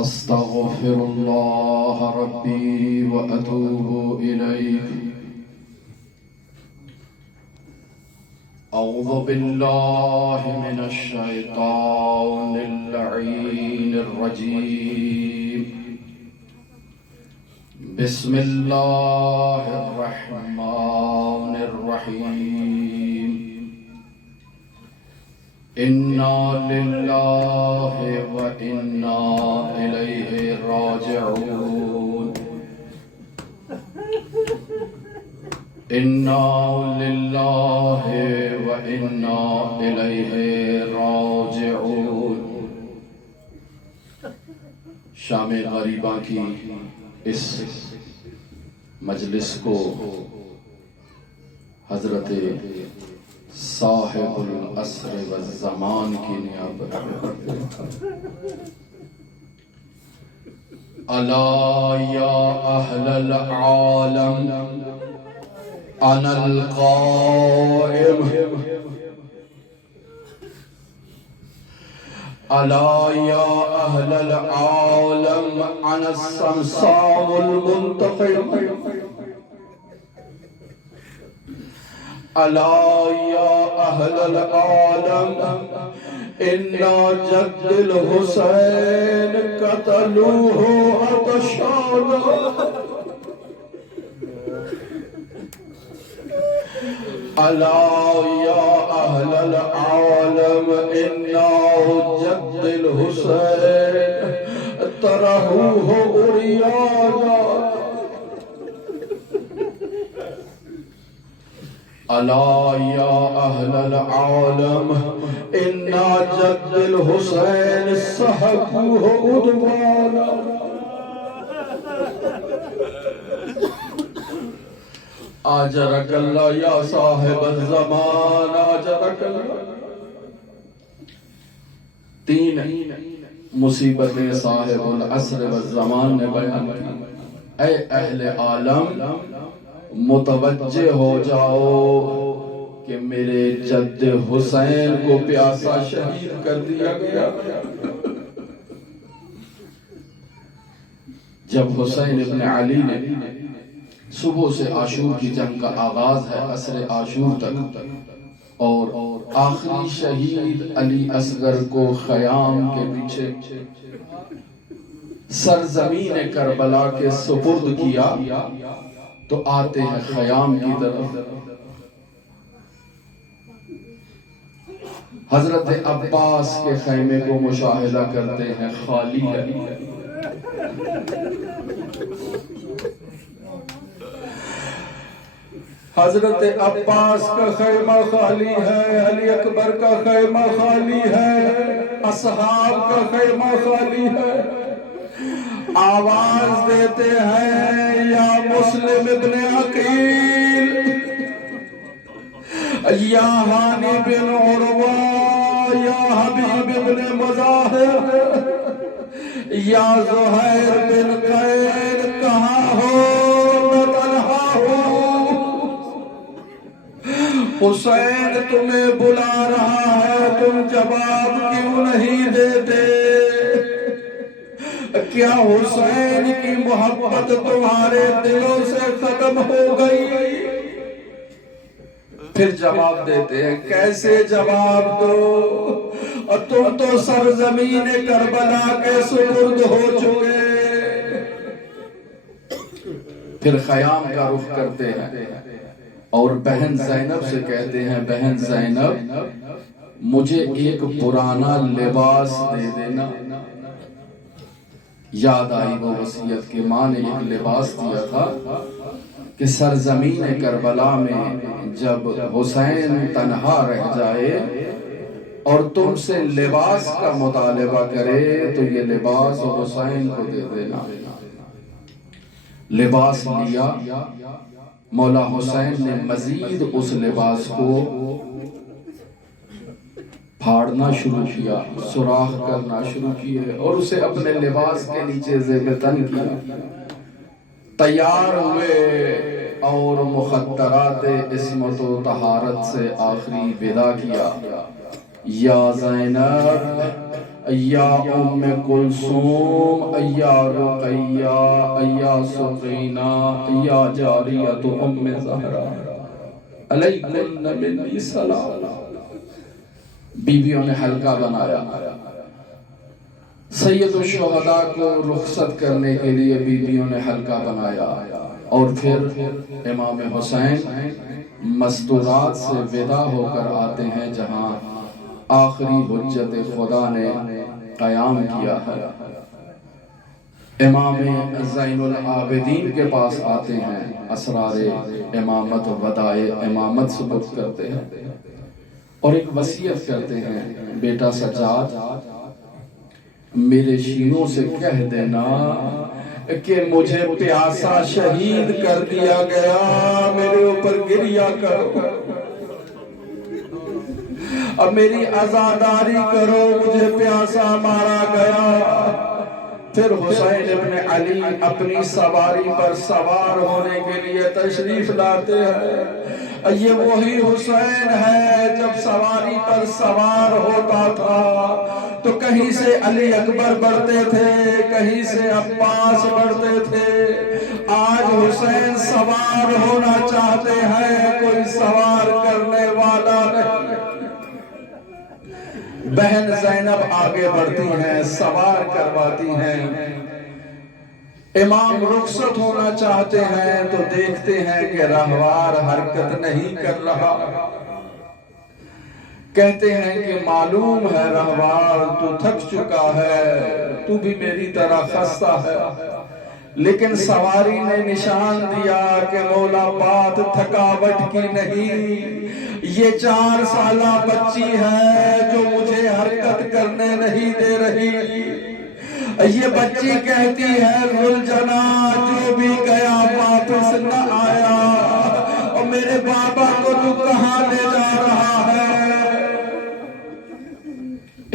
أستغفر الله ربي وأتوب إليه. أعوذ بالله من الشيطان اللعين الرجيم. بسم الله الرحمن الرحيم. إنا لله وإنا إليه راجعون. إنا لله وإنا إليه راجعون. شام غریبہ کی اس مجلس کو حضرت صاحب العصر والزمان کی نیابت میں پڑھتے ہیں. الا یا اہل العالم انا القائم. الا یا اہل العالم انا السمساء المنتقم. الا یا اہل العالم انا جد الحسین قتلوه عطشانا. الا یا اہل العالم انا جد الحسین طرحوه عریانا. الا یا اہل العالم انا جد الحسین سحقوه عدوانا. آجرک اللہ یا صاحب الزمان آجرک اللہ. تین مصیبتیں صاحب العصر والزمان نے بیان کی. اے اہل عالم متوجہ ہو جاؤ کہ میرے جد حسین کو پیاسا شہید کر دیا گیا. جب حسین ابن علی نے صبح سے عاشور کی جنگ کا آغاز ہے عصر عاشور تک، اور آخری شہید علی اصغر کو خیام کے پیچھے سرزمین کربلا کے سپرد کیا تو آتے ہیں خیام کی طرف. حضرت عباس کے خیمے کو مشاہدہ کرتے ہیں، خالی ہے. حضرت عباس کا خیمہ خالی ہے، علی اکبر کا خیمہ خالی ہے، اصحاب کا خیمہ خالی ہے. آواز دیتے ہیں یا مسلم ابن عقیل، یا ہانی بن عروہ، یا حبیب ابن مظاہر، یا زہیر بن قید، کہاں ہو؟ میں تنہا ہوں. حسین تمہیں بلا رہا ہے، تم جواب کیوں نہیں دیتے؟ کیا حسین کی محبت تمہارے دلوں سے ختم ہو گئی؟ پھر جواب دیتے ہیں. کیسے جواب دو؟ تم تو سرزمین کربلا کے سپرد ہو چکے. پھر خیام کا رخ کرتے ہیں اور بہن زینب سے کہتے ہیں، بہن زینب مجھے ایک پرانا لباس دے دینا. یاد آئی وہ وصیت کہ ماں نے ایک لباس دیا تھا کہ سرزمین کربلا میں جب حسین تنہا رہ جائے اور تم سے لباس کا مطالبہ کرے تو یہ لباس حسین کو دے دینا. لباس لیا. مولا حسین نے مزید اس لباس کو پھاڑنا شروع کیا، سوراخ کرنا شروع کیے اور اسے اپنے لباس کے نیچے زیب تن کیا. تیار ہوئے اور مخدرات عصمت و طہارت سے آخری ودا کیا. یا زینب یا ام کلثوم، یا رقیہ، یا سقینہ، یا جاریۃ ام زہرا، علیکن منی سلام۔ بیویوں نے حلقہ بنایا، سید الشہداء کو رخصت کرنے کے لیے بیویوں نے حلقہ بنایا، اور پھر امام حسین مستورات سے ودا ہو کر آتے ہیں جہاں آخری حجت خدا نے قیام کیا ہے۔ امام زین العابدین کے پاس آتے ہیں، اسرار امامت ودائع امامت سپرد کرتے ہیں اور ایک وصیت کرتے ہیں، بیٹا سجاد میرے شیروں سے کہہ دینا کہ مجھے پیاسا شہید کر دیا گیا، میرے اوپر گریہ کرو، اب میری عزاداری کرو، مجھے پیاسا مارا گیا۔ پھر حسین ابن علی اپنی سواری پر سوار ہونے کے لیے تشریف لاتے ہیں۔ یہ وہی حسین ہے جب سواری پر سوار ہوتا تھا تو کہیں سے علی اکبر بڑھتے تھے، کہیں سے عباس بڑھتے تھے۔ آج حسین سوار ہونا چاہتے ہیں، کوئی سوار کرنے والا نہیں۔ بہن زینب آگے بڑھتی ہیں، سوار کرواتی ہیں۔ امام رخصت ہونا چاہتے ہیں تو دیکھتے ہیں کہ رہوار حرکت نہیں کر رہا۔ کہتے ہیں کہ معلوم ہے رہوار تو تھک چکا ہے، تو بھی میری طرح خستہ ہے۔ لیکن سواری نے نشان دیا کہ مولا بات تھکاوٹ کی نہیں، یہ 4 سالہ بچی ہے جو مجھے حرکت کرنے نہیں دے رہی۔ یہ بچی کہتی ہے ذوالجنا جو بھی گیا واپس نہ آیا، اور میرے بابا کو تو کہاں لے جا رہا ہے؟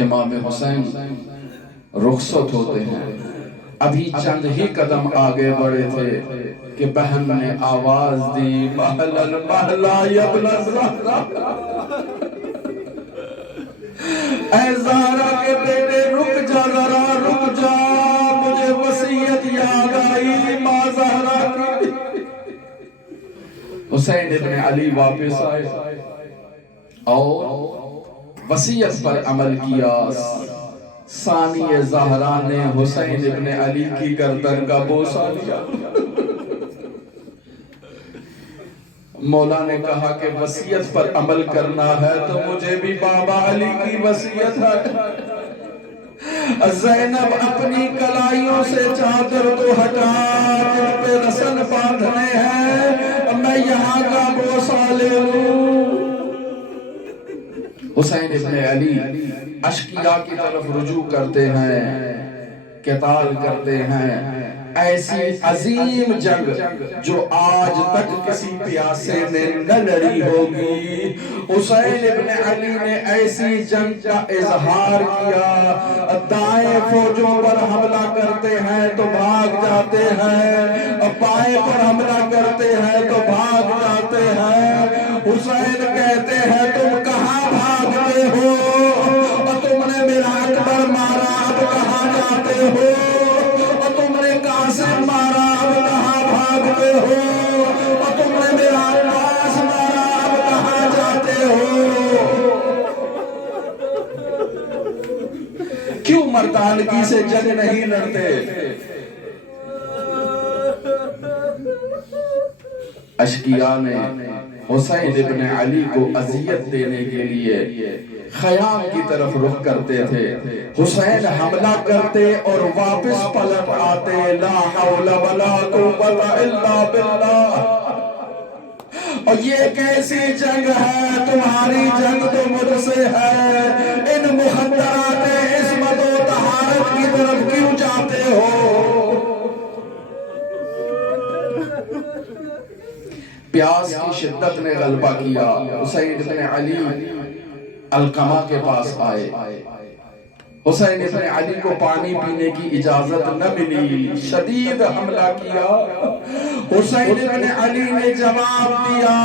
امام حسین رخصت ہوتے ہیں، ابھی چند ہی قدم آگے بڑھے تھے کہ بہن نے آواز دی، مہلل مہلا یبن زہرا، اے زہرا کے بیٹے رک جا، ذرا رک جا، مجھے وصیت یاد آئی ماں زہرا کی۔ حسین ابن علی واپس آئے اور وصیت پر عمل کیا۔ ثانی زہرا نے حسین ابن علی کی گردن کا بوسہ لیا۔ مولا نے کہا کہ وصیت پر عمل کرنا ہے تو مجھے بھی بابا علی کی وصیت ہے۔ زینب اپنی کلائیوں سے چادر کو ہٹا، دل پہ رسن باندھنے ہیں، میں یہاں کا بوسہ لے لوں۔ حسین ابن علی اشقیاء کی طرف رجوع کرتے ہیں، قتال کرتے ہیں۔ ایسی عظیم جنگ جو آج تک کسی پیاسے نے نہ لڑی ہوگی، حسین ابن علی نے ایسی جنگ کا اظہار کیا۔ دائیں فوجوں پر حملہ کرتے ہیں تو بھاگ جاتے ہیں، بائیں پر حملہ کرتے ہیں تو بھاگ جاتے ہیں۔ حسین کہتے ہیں تم کہاں بھاگتے ہو؟ تم نے میرا اکبر مارا، اب کہاں جاتے ہو؟ تم نے قاسم مارا، اب کہاں بھاگتے ہو؟ تم نے میرا عباس مارا، اب کہاں جاتے ہو؟ کیوں مردانگی سے جنگ نہیں لڑتے؟ اشقیاء نے حسین ابن علی کو اذیت دینے کے لیے خیام کی طرف رخ کرتے تھے۔ حسین حملہ کرتے اور واپس پلٹ آتے، لا حول ولا قوت الا باللہ۔ اور یہ کیسی جنگ ہے؟ تمہاری جنگ تو مجھ سے ہے، ان مخدرات عصمت و طہارت کی طرف کیوں جاتے ہو؟ پیاس کی شدت نے غلبہ کیا۔ حسین ابن علی علقمہ کے پاس آئے، حسین ابن علی کو پانی پینے کی اجازت نہ ملی، شدید حملہ کیا۔ حسین ابن علی نے جواب دیا،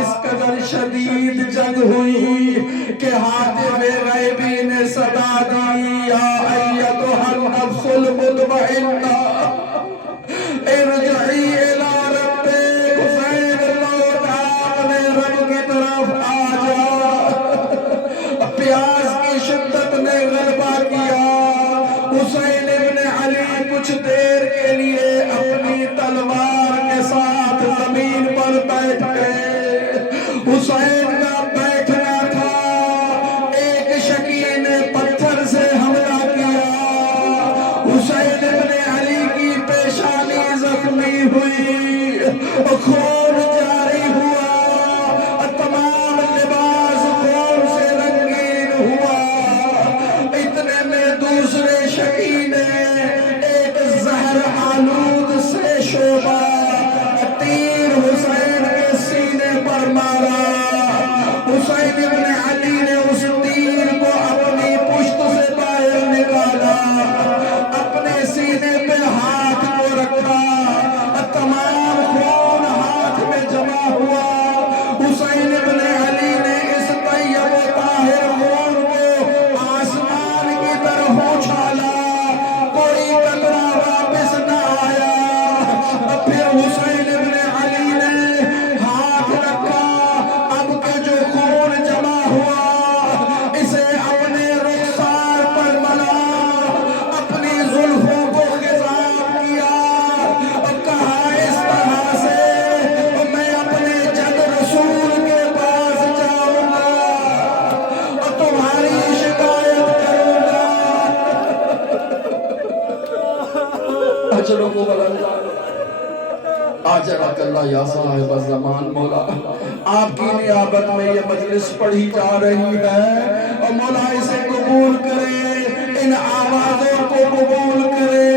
اس قدر شدید جنگ ہوئی کہ حاتم غیبی نے صدا دی، یا ایتھا النفس المطمئنہ ارجعی الی ربک، حسین لوٹ اپنے رب کی طرف آ جا۔ پیاس کی شدت نے غلبہ کیا، حسین ابن علی کچھ دیر کے لیے اپنی تلوار کے ساتھ زمین پر بیٹھ گئے۔ حسین کا بیٹھنا تھا، ایک شکی نے پتھر سے حملہ کیا، حسین ابن علی کی پیشانی زخمی ہوئی، خون جاری ہوا، تمام لباس خون سے رنگین ہوا۔ اتنے میں دوسرے شکی نے ایک زہر آلود سے شعبہ تیر حسین کے سینے پر مارا۔ حسین ابن علی نے اس تیر کو اپنی پشت سے باہر نکالا، اپنے سینے پہ ہاتھ کو رکھا، تمام خون ہاتھ میں جمع ہوا۔ حسین ابن علی نے اس طیب و طاہر خون کو آسمان کی طرف اچھالا، کوئی قطرہ واپس نہ آیا۔ پھر حسین ابن علی نے ہاتھ رکھا، اب کہ جو خون جمع ہوا اسے اپنے رخسار پر ملا، اپنی زلفوں کو خضاب کیا اور کہا، اس طرح سے میں اپنے جد رسول کے پاس جاؤں گا اور تمہاری شکایت کروں گا۔ اجروں کو بلند آجرک اللہ یا صاحب الزمان، مولا آپ کی نیابت میں یہ مجلس پڑھی جا رہی ہے، اور مولا اسے قبول کرے، ان آوازوں کو قبول کرے،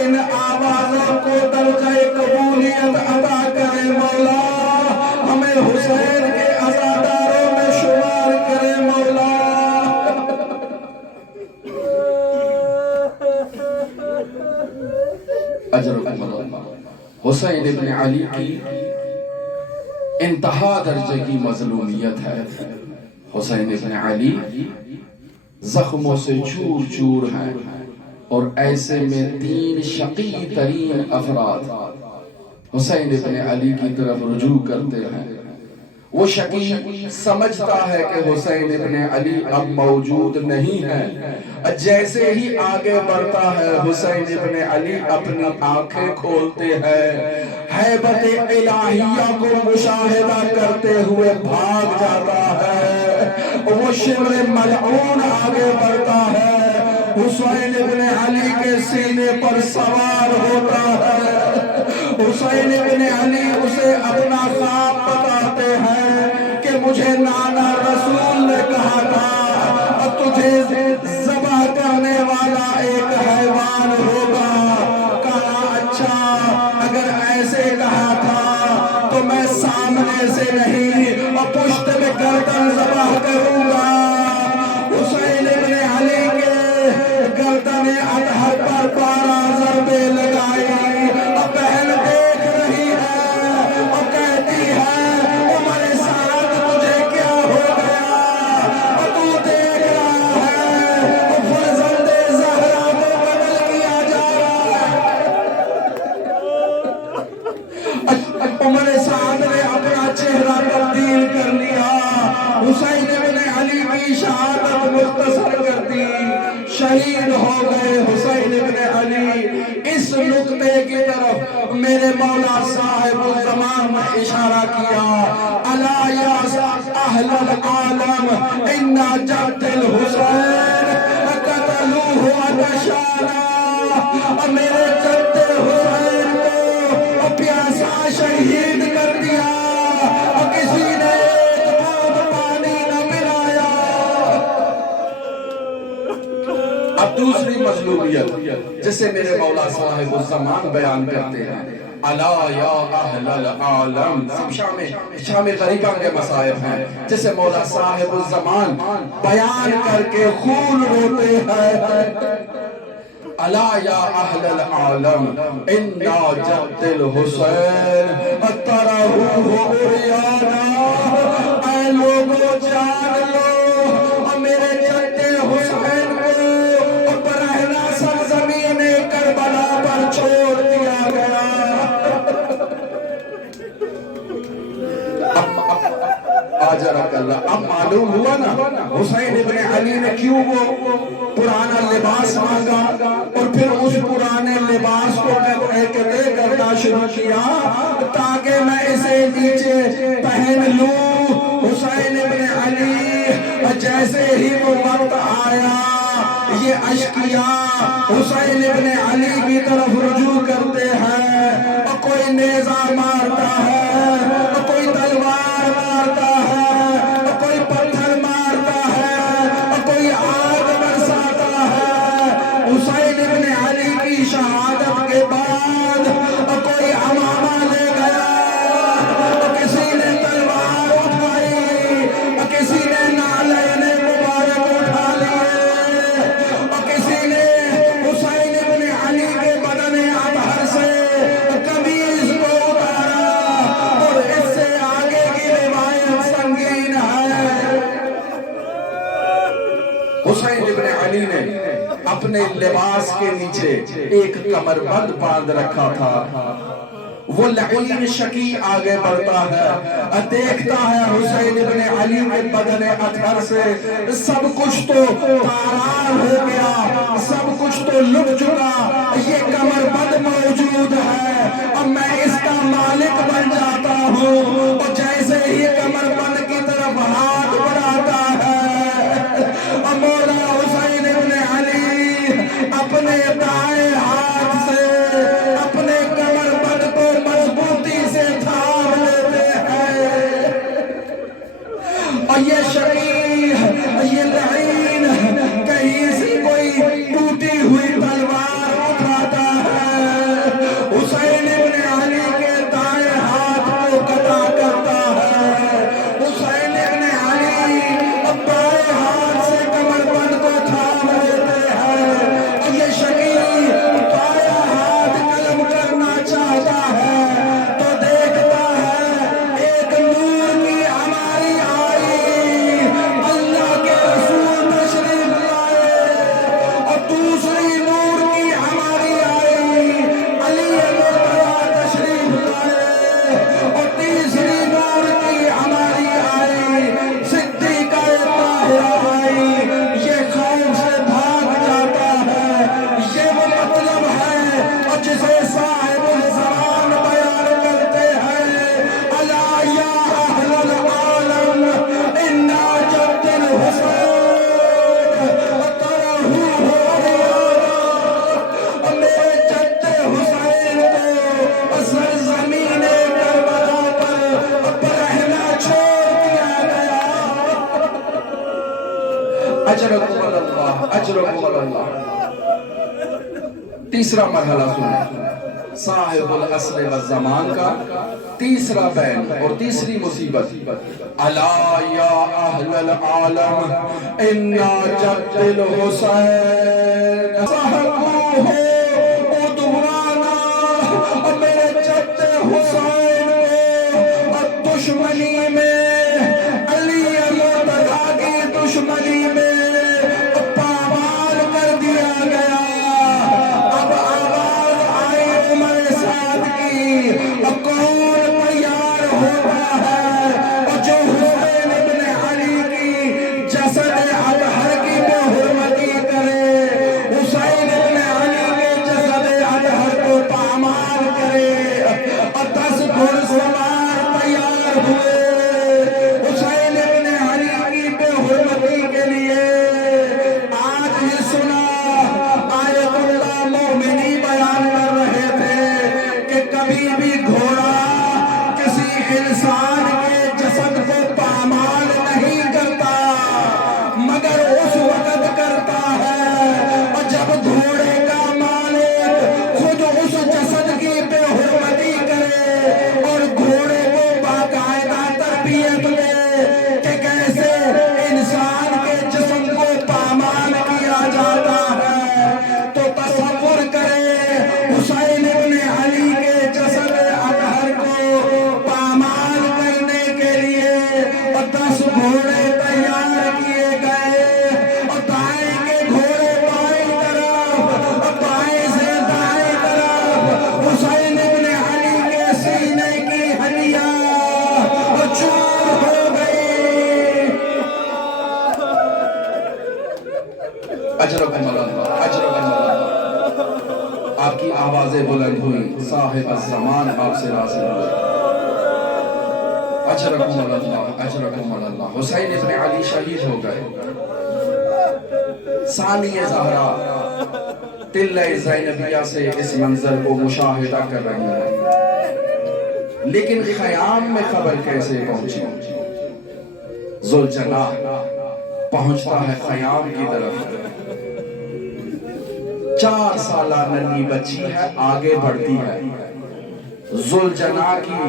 ان آوازوں کو درجہ قبولیت عطا کرے۔ مولا ہمیں حسین کے عزاداروں میں شمار کرے۔ مولا اجرکم اللہ۔ حسین ابن علی کی انتہا درجے کی مظلومیت ہے۔ حسین ابن علی زخموں سے چور چور ہیں، اور ایسے میں تین شقی ترین افراد حسین ابن علی کی طرف رجوع کرتے ہیں۔ وہ شقی سمجھتا ہے کہ حسین ابن علی اب موجود نہیں ہے، جیسے ہی آگے بڑھتا ہے حسین ابن علی اپنی آنکھیں کھولتے ہیں، ہیبت الہیہ کو مشاہدہ کرتے ہوئے بھاگ جاتا ہے، وہ شبر ملعون آگے بڑھتا ہے، حسین ابن علی کے سینے پر سوار ہوتا ہے۔ حسین ابن علی اسے اپنا خواب بتاتے ہیں کہ مجھے نانا رسول نے کہا تھا تجھے ذبح کرنے والا ایک حیوان ہوگا۔ کہا اچھا، اگر ایسے کہا تھا تو میں سامنے سے نہیں اور پشت میں گردن ذبح کروں گا۔ حسین ابن علی کے گردن اطہر پر 12 ضربے لگائی، اور بہن دیکھ رہی ہے اور کہتی ہے، عمر سعد تجھے کیا ہو گیا؟ اور تو دیکھ رہا ہے فرزند زہرا کو قتل کیا جا رہا ہے۔ عمر سعد نے اپنا چہرہ تبدیل کر لیا، حسین ابن علی کی شہادت مختصر کر دی، شہید ہو گئے حسین ابن علی۔ اس نقطے کی طرف میرے مولا صاحب الزمان نے اشارہ کیا، الا یا اہل العالم ان جد الحسین قتلوہ عطشانا، میرے جد حسین کو پیاسا شہید کر دیا اور کسی نے ایک بوند پانی نہ پلایا۔ اب دوسری مظلومیت جسے میرے مولا صاحب الزمان بیان کرتے ہیں، الا یا اہل العالم، سب شام غریبہ کے مصائب ہیں جسے مولا صاحب الزمان بیان کر کے خون روتے ہیں۔ الا یا اہل العالم انا جد الحسین اترہوہ عریانا، اے لوگوں جان لو میرے جد حسین کو برہنہ سرزمین کربلا پر چھوڑ دیا گیا۔ آجرک اللہ، اب معلوم ہوا نا حسین ابن علی نے کیوں وہ پرانا لباس مانگا اور پھر اس پرانے لباس کو دے کرنا شروع کیا تاکہ میں اسے نیچے پہن لوں۔ حسین ابن علی جیسے ہی وہ وقت آیا، یہ اشقیاء حسین ابن علی کی طرف رجوع کرتے ہیں، اور کوئی نیزہ مارتا ہے، اور کوئی تلوار مارتا ہے، اور کوئی پتھر مارتا ہے، اور کوئی آگ برساتا ہے۔ حسین ابن علی کی شہادت کے بعد کوئی امامہ لے گیا، کسی نے تلوار اٹھائی، کسی نے نعلین مبارک اٹھا لیے، اور کسی نے حسین ابن علی کے بدن اطہر سے قمیض کو اتارا، اور اس سے آگے کی روایت سنگین ہے۔ حسین ابن علی نے اپنے لباس کے نیچے ایک کمر بند باندھ رکھا تھا۔ وہ لعین شقی آگے بڑھتا ہے، دیکھتا ہے حسین ابن علی کے بدن اطہر سے سب کچھ تو تارار ہو گیا، سب کچھ تو لٹ چکا، یہ کمر بند موجود ہے، اب میں اس کا مالک بن جاتا ہوں۔ اور جیسے ہی کمر بند کی طرف ہاتھ بڑھاتا ہے، مولا حسین ابن علی اپنے دائیں ہاتھ سے اپنے کمر بند کو مضبوطی سے تھام لیتے ہیں، اور یہ شقی، یہ لعین کہیں سے کوئی ٹوٹی ہوئی تلوار اٹھاتا ہے، حسین ابن علی کے دائیں ہاتھ کو قطع کرتا ہے۔ حسین ابن علی بائیں ہاتھ سے کمر بند کو تھام لیتے ہیں، اور یہ شقی بائیں ہاتھ قلم کرنا چاہتا ہے تو دیکھتا ہے ایک نور کی ہماری آئی، اللہ کے رسول تشریف لائے، اور دوسری نور کی ہماری آئی، علی مرتضیٰ تشریف لائے، اور تیسری نور کی ہماری آئی، صدیقہ طاہرہ آئی۔ یہ خوف سے بھاگ جاتا ہے، یہ وہ مطلب ہے اور جسے صاحب الزمان بیان کرتے ہیں، الا یا اہل العالم انا جد الحسین اترہوہ عریانا، میرے جد حسین کو سرزمین کربلا پر برہنہ چھوڑ دیا گیا۔ اجرکم اللہ، اجرکم اللہ۔ تیسرا مرحلہ سنیں، صاحب العصر والزمان کا تیسرا بین اور تیسری مصیبت، الا یا اہل العالم انا جد الحسین صحبوہ عدوانا، اور میرے جد حسین کو دشمنی میں، علی مرتضیٰ کی دشمنی میں پامال کر دیا گیا۔ اب آواز آئی عمر سعد کی، اب کون تیار ہوتا ہے اور جو حسین ابن علی کی جسد اطہر کی بے حرمتی کرے، آپ کی آوازیں بلند ہوئی، صاحب الزمان آپ سے راضی ہوئے۔ اجرکم اللہ، اجرکم اللہ۔ حسین ابن علی شہید ہو گئے۔ ثانی زہرا تلہ زینبیہ سے اس منظر کو مشاہدہ کر رہی ہے، لیکن خیام میں خبر کیسے پہنچی؟ ذوالجناح پہنچتا ہے خیام کی طرف، 4 سالہ ننھی بچی ہے، آگے بڑھتی ہے، ذوالجناح کی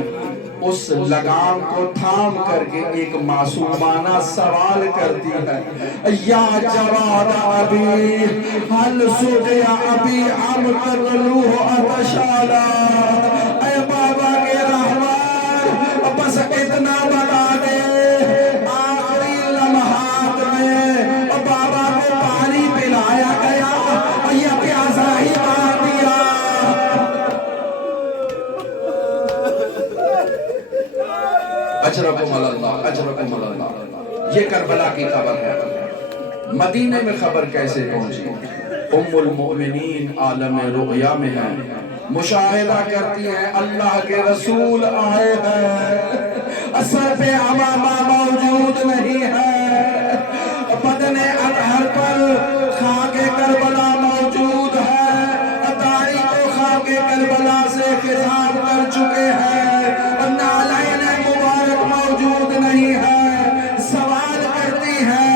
اس لگام کو تھام کر کے ایک معصومانہ سوال کرتی ہے، یا جواد ابی حل سقیا ابی ام تغلوہ اتشالا، اے بابا کے رحمان بس اتنا بتا دے آخری لمحات میں بابا کو پانی پلایا گیا یا پیاسا ہی مار دیا؟ اجرکم اللہ، اجرکم اللہ۔ یہ کربلا کی خبر ہے۔ مدینے میں خبر کیسے پہنچی؟ ام المؤمنین عالم رؤیا میں ہے، مشاہدہ کرتی ہیں اللہ کے رسول آئے ہیں، اثر پہ امامہ موجود نہیں ہے، بدن اطہر پر خاک کربلا موجود ہے، داڑھی کو خاک کربلا سے خطاب کر چکے ہیں، نالین مبارک موجود نہیں ہے۔ سوال کرتی ہے،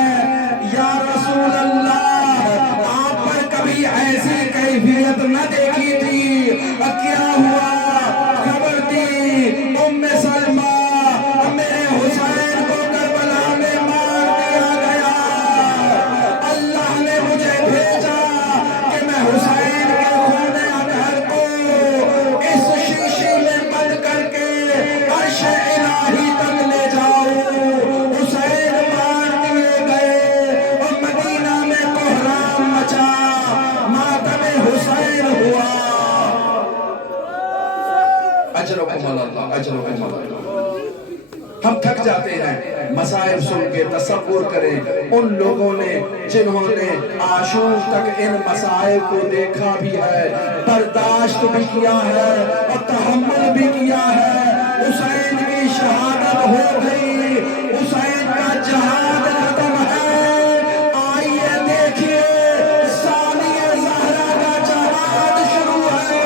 یا رسول اللہ آپ پر کبھی ایسی کیفیت نہ دیکھی تھی، کیا ہوا؟ خبر دی ام سلمہ میرے حسین کو کربلا میں مار دیا گیا، اللہ نے مجھے بھیجا کہ میں حسین کے خون اطہر کو اس شیشے میں بند کر کے عرش الہی تک لے جاؤں۔ حسین مار دیے گئے اور مدینہ میں بحران مچا، ماتم حسین ہوا۔ اجرکم اللہ، اجرکم اللہ۔ ہم تھک جاتے ہیں مصائب سن کے، تصور کریں ان لوگوں نے جنہوں نے عاشور تک ان مصائب کو دیکھا بھی ہے، برداشت بھی کیا ہے اور تحمل بھی کیا ہے۔ حسین کی شہادت ہو گئی، حسین کا جہاد ختم ہے، آئیے دیکھیے ثانی زہرا کا جہاد شروع ہے۔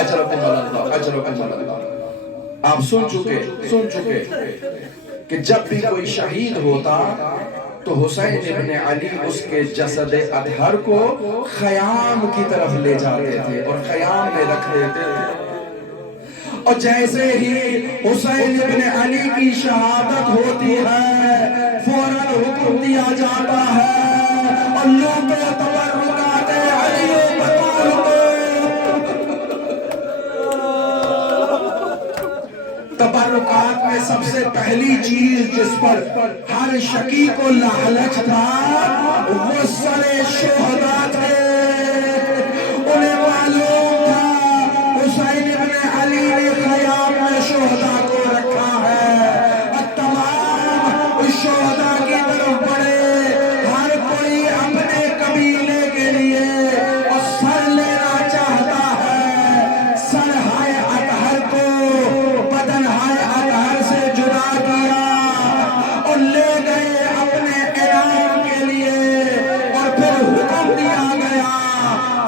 اجرکم اللہ، اجرکم اللہ۔ آپ سن چکے کہ جب بھی کوئی شہید ہوتا تو حسین ابن علی اس کے جسد اطہر کو خیام کی طرف لے جاتے تھے اور خیام میں رکھ دیتے تھے، اور جیسے ہی حسین ابن علی کی شہادت ہوتی ہے فوراً حکم دیا جاتا ہے اور لوگ تبرکات علی و بطال کو، تبرکات میں سب سے پہلی چیز جس پر ہر شقی کو لالچ تھا وہ سر شہداء تھے۔ انہیں معلوم تھا حسین ابن علی نے خیام میں شہداء کو رکھا ہے، اور تمام شہداء کی طرف بڑھے، ہر کوئی اپنے قبیلے کے لیے اور سر لینا چاہتا ہے۔ سر ہائے اطہر کو بدن ہائے اطہر سے جدا کیا اور لے گئے اپنے قیام کے لیے، اور پھر حکم دیا گیا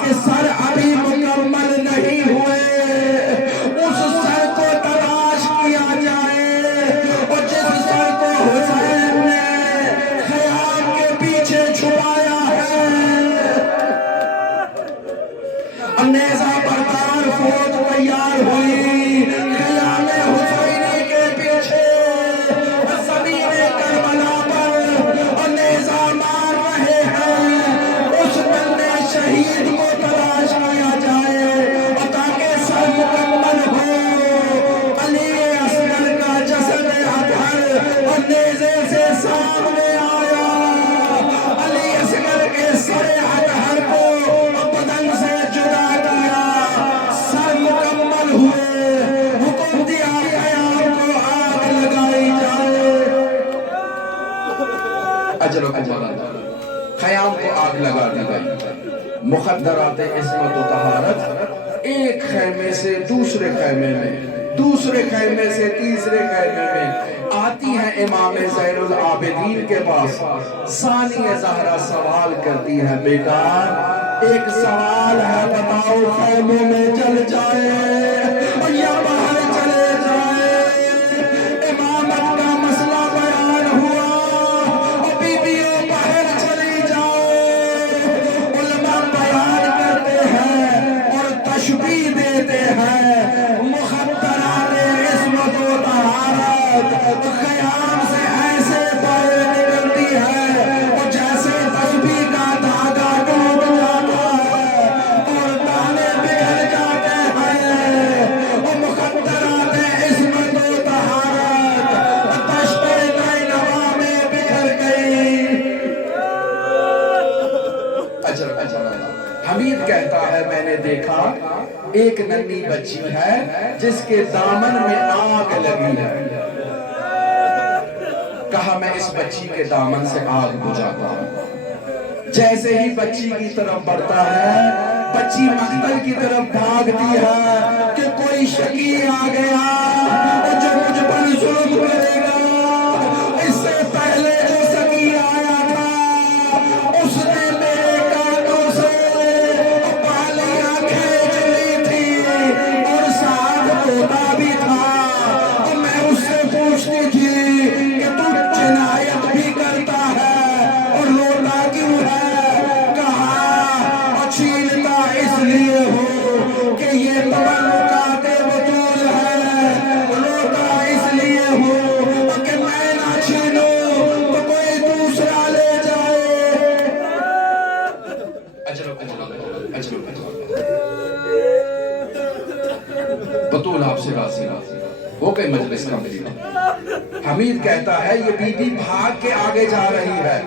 کہ سر ابھی مکمل نہیں ہوئے، اس سر کو تلاش کیا جائے، اور جس سر کو حسین نے خیام کے پیچھے چھپایا ہے، نیزہ بردار فوج تیار ہوئی خیام حسینی کے پیچھے، زمین کربلا پر اور نیزہ مار رہے ہیں، اس بندے شہید کو تلاش کیا جائے اور تاکہ سر مکمل ہو۔ علی اصغر کا جسد اطہر اور نیزے سے سامنے آیا، علی اصغر کے سر اطہر کو بدن سے جدا کیا، خیام کو آگ لگا دی گئی۔ مخدرات عصمت و طہارت ایک خیمے سے دوسرے خیمے میں، دوسرے خیمے سے تیسرے خیمے میں آتی ہیں امام زین العابدین کے پاس۔ ثانیہ زہرا سوال کرتی ہے، بیٹا ایک سوال ہے، بتاؤ خیموں میں چل جائے یا باہر چلے جائے؟ امامت کا مسئلہ بیان ہوا، اور بیویوں باہر چلی جاؤ۔ علماء بیان کرتے ہیں اور تشبیہ دیتے ہیں، مخدرات عصمت و طہارت خیام سے ایسے باہر نکلتی ہے اور جیسے تسبیح کا دھاگا ٹوٹ جاتا ہے اور دانے بگڑ جاتے ہیں، اور مخدرات عصمت و طہارت دشت نینوا میں بکھر گئی۔ حمید کہتا ہے، میں نے دیکھا ایک ننھی بچی ہے جس کے دامن میں آگ لگی ہے۔ کہا میں اس بچی کے دامن سے آگ بجھاتا ہوں۔ جیسے ہی بچی کی طرف بڑھتا ہے، بچی مقتل کی طرف بھاگتی ہے کہ کوئی شقی آ گیا اور جو مجھ پر ظلم کرے گا۔ اس سے پہلے جو شقی آیا تھا اس نے میرے کانوں سے بالیاں کھینچ لی تھی اور ساتھ روتا بھی تھا، اور میں اس سے پوچھتی تھی کہ تو جنایت بھی کرتا ہے اور روتا کیوں ہے؟ کہا چھیلتا اس لیے ہو کہ یہ تبرکات بطول ہے، روتا اس لیے ہو کہ میں نہ چھینوں تو کوئی دوسرا لے جائے۔ بطول آپ سے راضی ہو گئی مجلس کا میری۔ حمید کہتا ہے یہ بی بی بھاگ کے آگے جا رہی ہے،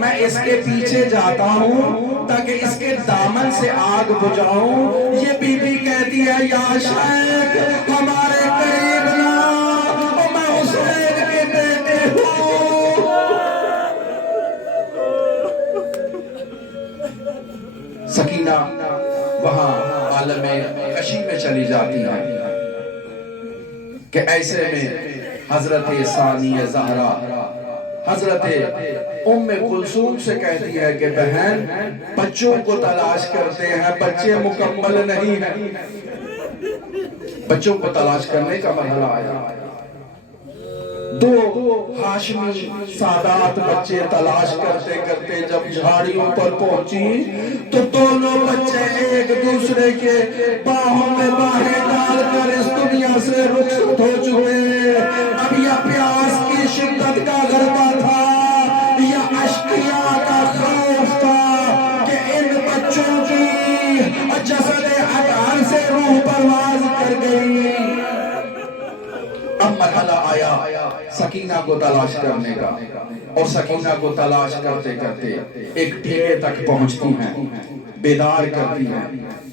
میں اس کے پیچھے جاتا ہوں تاکہ اس کے دامن سے آگ بجھاؤں۔ یہ بی بی کہتی ہے، یا شیخ ہمارے قریب نہ، اور میں حسین کے بیٹے ہوں۔ سکینہ وہاں عالم غشی میں چلی جاتی ہے کہ ایسے میں حضرت ثانیہ زہرا حضرت ام کلثوم سے کہتی ہے کہ بہن بچوں کو تلاش کرتے ہیں، بچے مکمل نہیں ہیں۔ بچوں کو تلاش کرنے کا مرحلہ آیا، دو ہاشمی سادات بچے تلاش کرتے کرتے جب جھاڑیوں پر پہنچی تو دونوں بچے ایک دوسرے کے باہوں میں باہیں ڈال کر اس دنیا سے رخصت ہو چکے۔ اب یا پیاس کی شدت کا غلبہ تھا یا اشقیاء کا خوف تھا کہ ان بچوں کی جسد اطہر سے روح پرواز کر گئی۔ اب مرحلہ آیا سکینہ کو تلاش کرنے کا، اور سکینہ کو تلاش کرتے کرتے ایک ٹھیکے تک پہنچتی ہیں، بیدار کرتی ہیں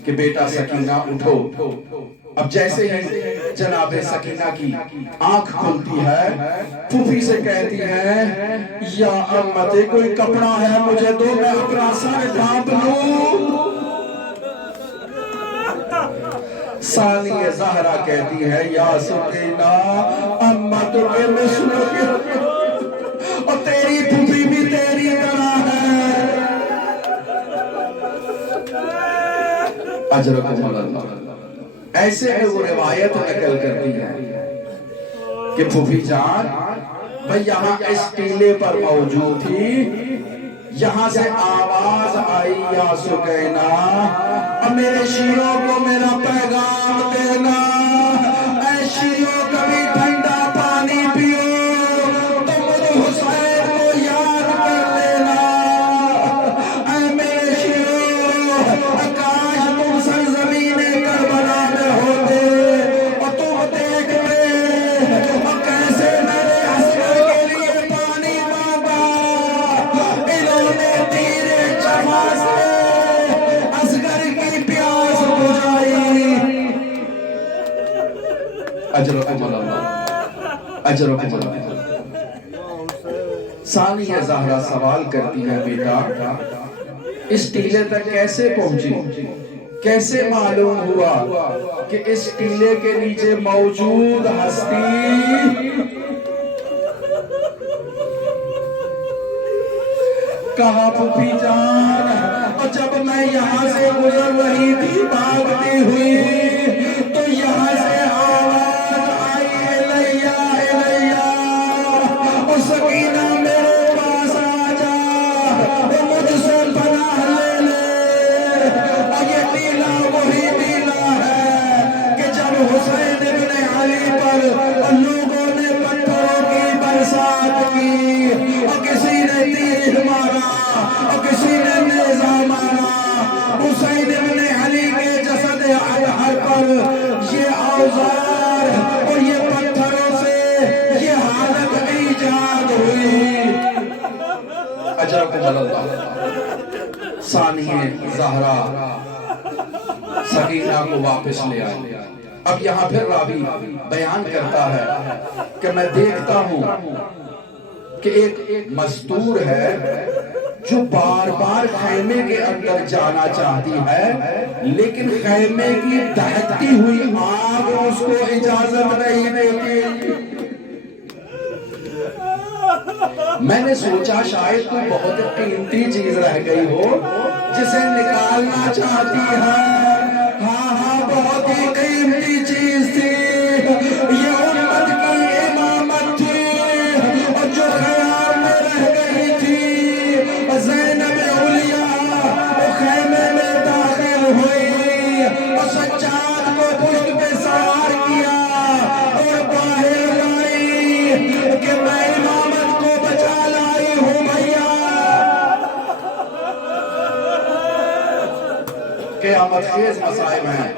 کہ بیٹا سکینہ اٹھو۔ اب جیسے ہی جناب سکینہ کی آنکھ کھلتی ہے، پھوپھی سے کہتی ہے، یا امت کوئی کپڑا ہے مجھے دو، میں اپنا سر ڈھانپ لوں۔ ثانیہ زہرا کہتی ہے، یا سکینہ امت کے مثل کے، اور تیری پھوپھی بھی تیری طرح ہے۔ اجرکم اللہ۔ ایسے میں وہ روایت نقل کرتی ہے کہ پھوپھی جان بھئی یہاں اس ٹیلے پر موجود تھی، یہاں سے آواز آئی، یا سکینہ اب میرے شیعوں کو میرا پیغام دینا، اے شیعوں کبھی ٹھنڈا پانی پیو تو مجھ حسین کو یاد کر لینا۔ اے میرے شیعوں کاش تم سرزمین کربلا میں ہوتے اور تم دیکھتے اور کیسے میرے عسکر کے لیے پانی مانگا، انہوں نے تیرے جمع سے عسکر کی پیاس بجھائی۔ اجرکم اللہ، اجرکم اللہ۔ ثانیہ زہرا سوال کرتی ہے بیٹا اس ٹیلے تک کیسے پہنچی؟ کیسے معلوم ہوا کہ اس ٹیلے کے نیچے موجود ہستی؟ کہا پھوپھی جان اور جب میں یہاں سے گزر رہی تھی بھاگتی ہوئی تو یہاں سے آواز آئی الیہ الیہ اور سکینہ میرے پاس آ جا اور مجھ سے پناہ لے لے اور یہ ٹیلا وہی ٹیلا ہے کہ جب حسین ابن علی پر لوگوں نے پتھروں کی برسات کی اور کسی نے تیر مارا اور کسی نے نیزہ مارا حسین ابن علی کے جسد اطہر پر یہ اوزار اور یہ پتھروں سے یہ حالت ایجاد ہوئی۔ اجرکم اللہ۔ ثانیہ زہرا سکینہ کو واپس لے آئی۔ اب یہاں پھر راوی بیان کرتا ہے کہ میں دیکھتا ہوں کہ ایک مزدور ہے جو بار بار خیمے کے اندر جانا چاہتی ہے لیکن خیمے کی دہکتی ہوئی آگ اس کو اجازت نہیں دیتی۔ میں نے سوچا شاید کوئی بہت قیمتی چیز رہ گئی ہو جسے نکالنا چاہتی ہے۔ ہاں بہت ہی قیمتی چیز تھی، یہ امت کی امامت تھی اور جو خیال میں رہ گئی تھی۔ زینب علیہ وہ خیمے میں داخل ہوئی اور سجاد کو پشت پہ سوار کیا اور باہر لائی کہ میں امامت کو بچا لائی ہوں بھیا۔ قیامت خیز مسائب ہیں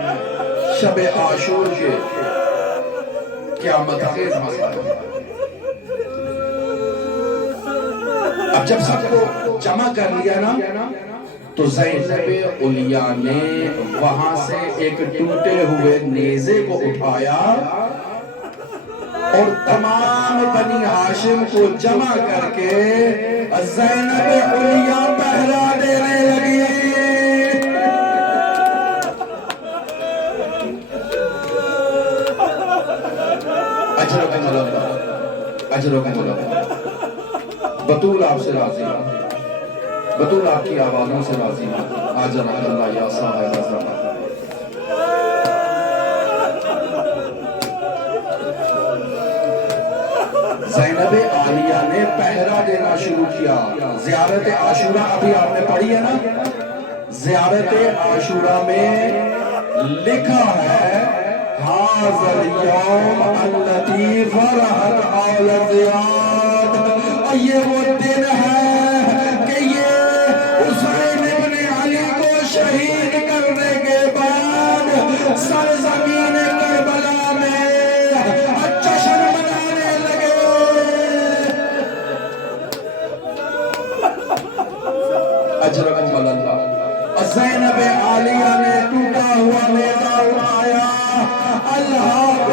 شب عاشور کے، قیامت خیز مسائب ہیں۔ اب جب سب کو جمع کر لیا نا تو زینب علیہ نے وہاں سے ایک ٹوٹے ہوئے نیزے کو اٹھایا اور تمام بنی ہاشم کو جمع کر کے زینب علیہ پہرا دینے لگی۔ اجرکم اللہ، اجرکم اللہ۔ بطول آپ سے راضی ہے، بطول آپ کی آوازوں سے راضی ہے۔ اجرکم اللہ یا صاحب زمان۔ زینب عالیہ نے پہرا دینا شروع کیا۔ زیارت عاشورہ ابھی آپ نے پڑھی ہے نا، زیارت عاشورہ میں لکھا ہے هذا اليوم الذي فرحت آل زیاد، اور یہ وہ دن ہے کہ یہ حسین ابن علی کو شہید کرنے کے بعد سرزمین کربلا میں جشن منانے لگے۔ اجرکم اللہ۔ زینب عالیہ نے ٹوٹا ہوا نیزہ اٹھایا، اللہ